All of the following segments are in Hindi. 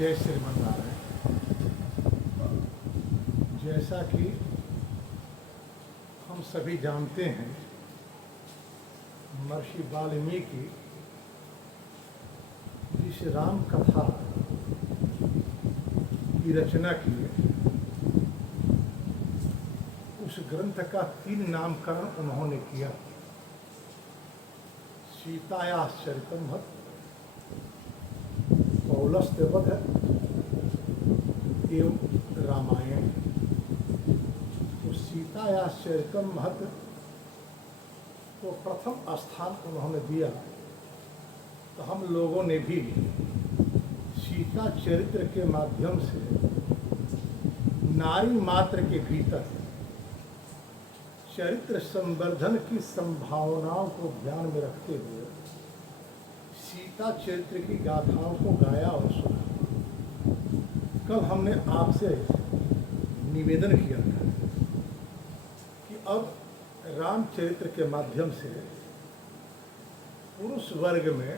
जय श्रीमन्नारायण। जैसा कि हम सभी जानते हैं, महर्षि वाल्मीकि जिस राम कथा की रचना की, उस ग्रंथ का 3 नामकरण उन्होंने किया। सीतायाश्चरितम् वध, पौलस्त्य वध एवं रामायण। तो सीतायाश्चरितम् वध को प्रथम स्थान उन्होंने दिया। तो हम लोगों ने भी सीता चरित्र के माध्यम से नारी मात्र के भीतर चरित्र संवर्धन की संभावनाओं को ध्यान में रखते हुए सीता चरित्र की गाथाओं को गाया और सुना। कल हमने आपसे निवेदन किया था कि अब रामचरित्र के माध्यम से पुरुष वर्ग में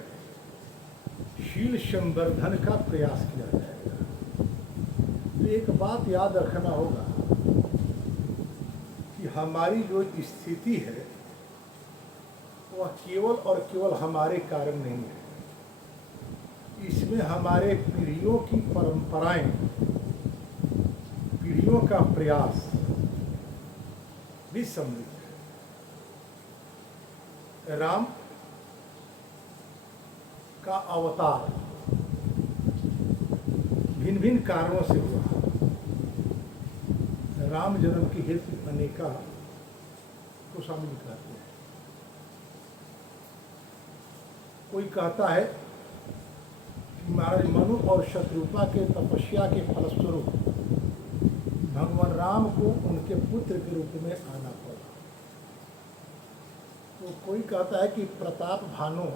शील संवर्धन का प्रयास किया जाएगा। तो एक बात याद रखना होगा कि हमारी जो स्थिति है वह केवल और केवल हमारे कारण नहीं है। इसमें हमारे पीढ़ियों की परंपराएं, पीढ़ियों का प्रयास भी सम्मिलित है। राम का अवतार भिन्न भिन्न कारणों से हुआ। राम जन्म की हेतु अनेका को शामिल करते हैं। कोई कहता है कि महाराज मनु और शत्रुपा के तपस्या के फलस्वरूप भगवान राम को उनके पुत्र के रूप में आना पड़ा। तो कोई कहता है कि प्रताप भानु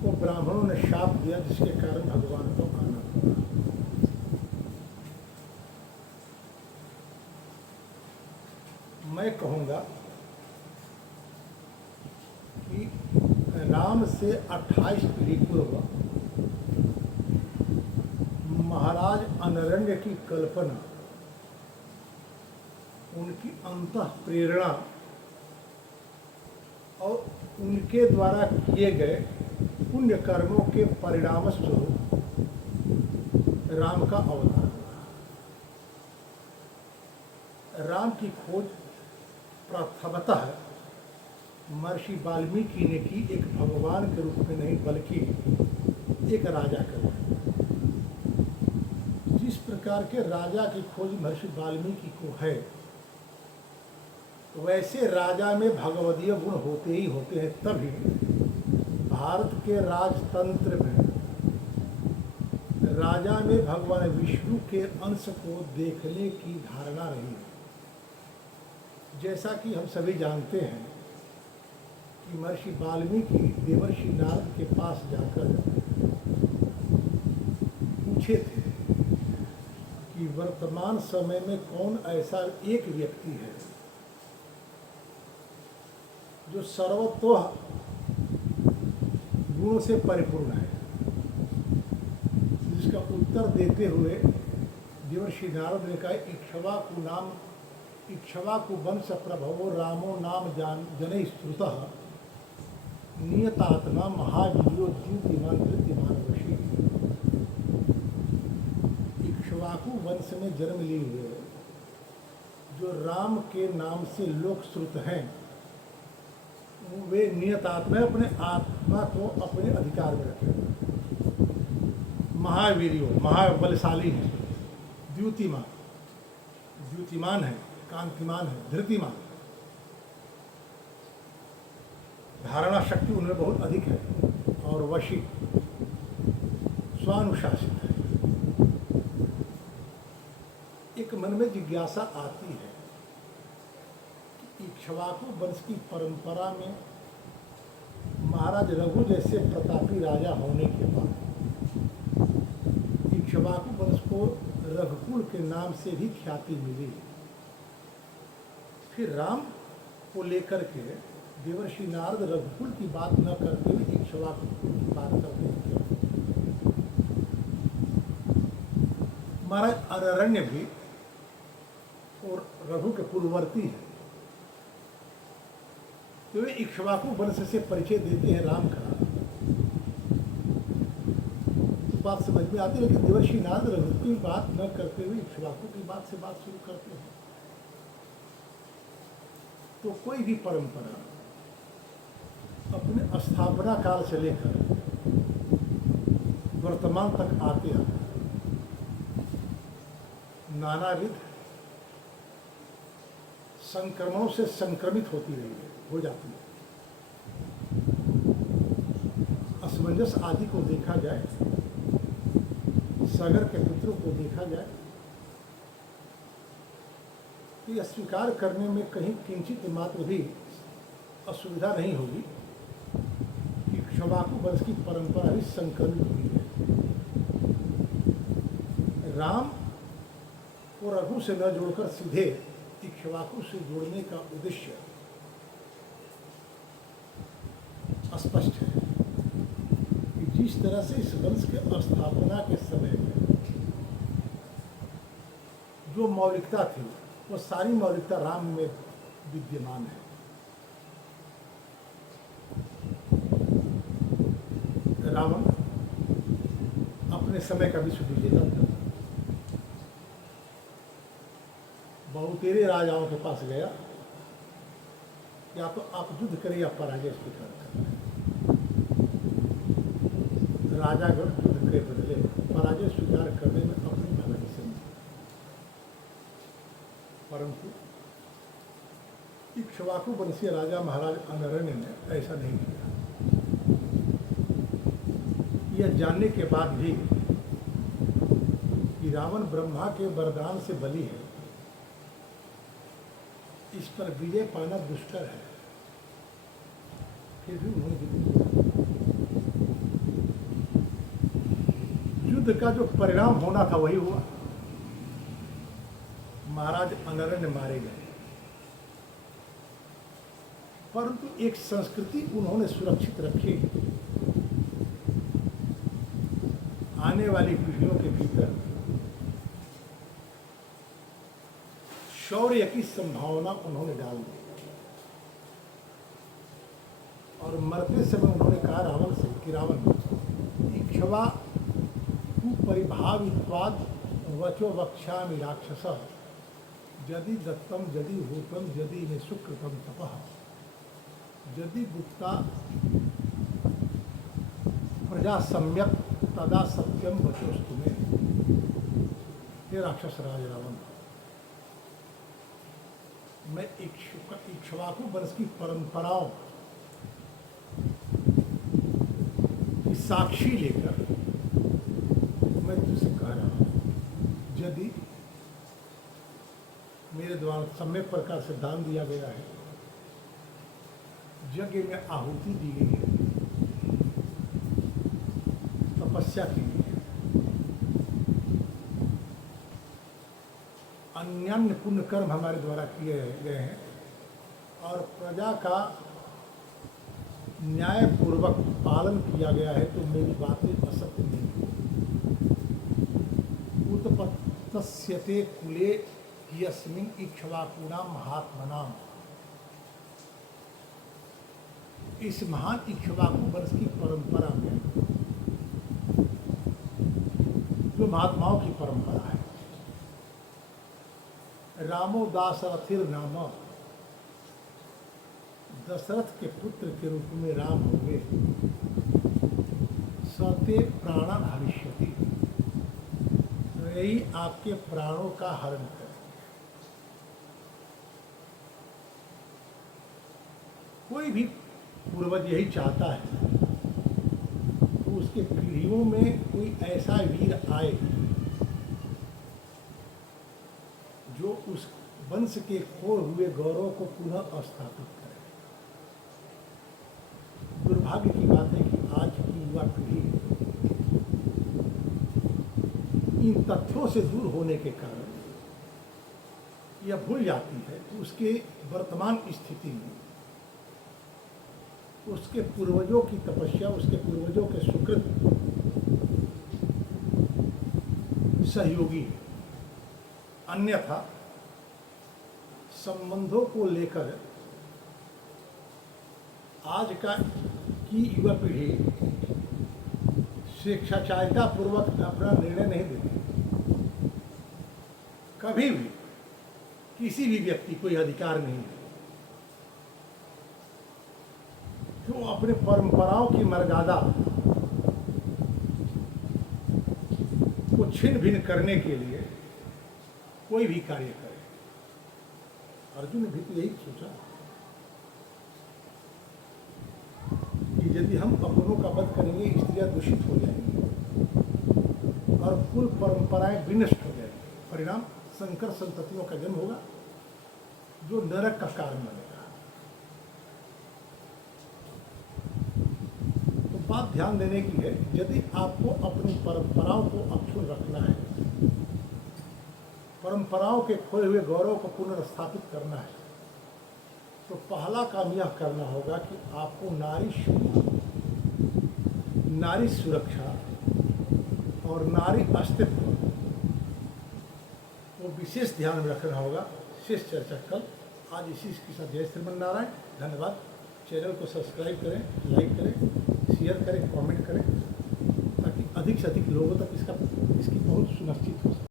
को ब्राह्मणों ने शाप दिया, जिसके कारण भगवान को आना पड़ा। मैं कहूँगा कि राम से 28 पीढ़ी पूर्व महाराज अनरण्य की कल्पना, उनकी अंतः प्रेरणा और उनके द्वारा किए गए पुण्य कर्मों के परिणाम स्वरूप राम का अवतार। राम की खोज प्रथमतः महर्षि वाल्मीकि ने की, एक भगवान के रूप में नहीं बल्कि एक राजा के रूप में। जिस प्रकार के राजा की खोज महर्षि वाल्मीकि को है, वैसे राजा में भगवदीय गुण होते ही होते हैं। तभी भारत के राजतंत्र में राजा में भगवान विष्णु के अंश को देखने की धारणा रही है। जैसा कि हम सभी जानते हैं कि महर्षि वाल्मीकि देवर्षि नारद के पास जाकर पूछे थे कि वर्तमान समय में कौन ऐसा एक व्यक्ति है जो सर्वतोः गुणों से परिपूर्ण है। जिसका उत्तर देते हुए देवर्षि नारद ने कहा, इक्ष्वाकु वंश प्रभवो रामो नाम जनै श्रुतः नियतात्मा महावीरो द्युतिमान धृतिमान वशी। इक्ष्वाकु वंश में जन्म लिए हुए जो राम के नाम से लोक श्रुत हैं, वे नियतात्मा अपने आत्मा को अपने अधिकार में रखे। महावीरियो, महाबलशाली है। द्युतिमान, द्युतिमान है, कांतिमान है, धृतिमान, धारणा शक्ति उनमें बहुत अधिक है। और वशी, स्वानुशासित है। एक मन में जिज्ञासा आती है कि इक्ष्वाकु वंश की परंपरा में महाराज रघु जैसे प्रतापी राजा होने के बाद इक्ष्वाकु वंश को रघुकुल के नाम से भी ख्याति मिली। फिर राम को लेकर के देवर्षि नारद रघुकुल की बात न करते हुए इक्ष्वाकु की बात करते हैं क्यों? महाराज अरण्य भी और रघु के पूर्ववर्ती है, तो वे इक्ष्वाकु वंश से परिचय देते हैं राम का, तो बात समझ में आती है। लेकिन देवर्षि नारद रघु की बात न करते हुए इक्ष्वाकु की बात से बात शुरू करते हैं। तो कोई भी परंपरा अपने स्थापना काल से लेकर वर्तमान तक आते आते नानाविध संक्रमणों से संक्रमित होती रही है, हो जाती है। असमंजस आदि को देखा जाए, सागर के पुत्रों को देखा जाए, तो यह स्वीकार करने में कहीं किंचित मात्र भी असुविधा नहीं होगी कि इक्ष्वाकु वंश की परंपरा भी संक्रमित हुई है। राम और रघु से न जोड़कर सीधे इक्ष्वाकु से जोड़ने का उद्देश्य स्पष्ट है कि जिस तरह से इस वंश के स्थापना के समय में जो मौलिकता थी वो सारी मौलिकता राम में विद्यमान है। रावण अपने समय का विश्व विजेता था, बहुतेरे राजाओं के पास गया, या तो आप युद्ध करें या पराजय स्वीकार करें। राजागण युद्ध के बदले पराजय स्वीकार करने में अपनी भलाई समझी, परंतु इक्ष्वाकु वंशीय राजा महाराज अनरण्य ने ऐसा नहीं किया। यह जानने के बाद भी कि रावण ब्रह्मा के वरदान से बली है, इस पर विजय पाना दुष्कर है, फिर भी उन्होंने युद्ध का जो परिणाम होना था वही हुआ। महाराज अनरण्य मारे गए, परंतु एक संस्कृति उन्होंने सुरक्षित रखी। आने वाली पीढ़ियों के भीतर शौर्य की संभावना उन्होंने डाल दी, और मरते समय उन्होंने कहा रावण से कि रावण, इक्ष्वाकु परिभावित्वाद वचो वक्ष्यामि राक्षसः यदि दत्तम यदि भूतम यदि मे सुकृतम तपः यदि गुप्ता प्रजा सम्यक तदा सत्यम वचोस्तु मे। हे राक्षस राज रावण, मैं इक्ष्वाकु वंश की परंपराओं की साक्षी लेकर मैं तुझसे कह रहा हूँ, यदि मेरे द्वारा सम्यक प्रकार से दान दिया गया है, यज्ञ में आहुति दी गई है, तपस्या की गई है, अन्यान्य पुण्य कर्म हमारे द्वारा किए गए हैं, और प्रजा का न्यायपूर्वक पालन किया गया है, तो मेरी बातें असत्य नहीं। उत्पत्स्यते कुले यस्मिन् इक्ष्वाकुणां महात्मनां, इस महान इक्ष्वाकु वंश की परंपरा में जो महात्माओं की परंपरा है, रामो दाशरथिर नाम, दशरथ के पुत्र के रूप में राम होंगे, सते प्राणन हरिष्यति, तो यही आपके प्राणों का हरण करेंगे। कोई भी पूर्वज यही चाहता है तो उसके पीढ़ियों में कोई ऐसा वीर आए जो उस वंश के खोए हुए गौरव को पुनः स्थापित करे। दुर्भाग्य की बात है कि आज की युवा पीढ़ी इन तथ्यों से दूर होने के कारण यह भूल जाती है कि उसके वर्तमान स्थिति में उसके पूर्वजों की तपस्या, उसके पूर्वजों के सुकृत सहयोगी है। अन्यथा संबंधों को लेकर आज की युवा पीढ़ी स्वेच्छाचारिता पूर्वक अपना निर्णय नहीं देती। कभी भी किसी भी व्यक्ति को यह अधिकार नहीं है कि वो अपने परंपराओं की मर्यादा को छिन्न भिन्न करने के लिए कोई भी कार्य करे। अर्जुन ने भी तो यही सोचा कि यदि हम अपनों का वध करेंगे, स्त्रियां दूषित हो जाएंगी और कुल परंपराएं विनष्ट हो जाएंगी। परिणाम संकर संततियों का जन्म होगा जो नरक का कारण बनेगा। तो बात ध्यान देने की है, यदि आपको अपनी परंपराओं को अक्षुण्ण रखना है, परंपराओं के खोए हुए गौरव को पुनर्स्थापित करना है, तो पहला काम यह करना होगा कि आपको नारी शुद्धि, नारी सुरक्षा और नारी अस्तित्व को विशेष ध्यान में रखना होगा। शेष चर्चा कल। आज इसी के साथ जय श्रीमन नारायण। धन्यवाद। चैनल को सब्सक्राइब करें, लाइक करें, शेयर करें, कमेंट करें, ताकि अधिक से अधिक लोगों तक इसकी पहुंच सुनिश्चित हो सके।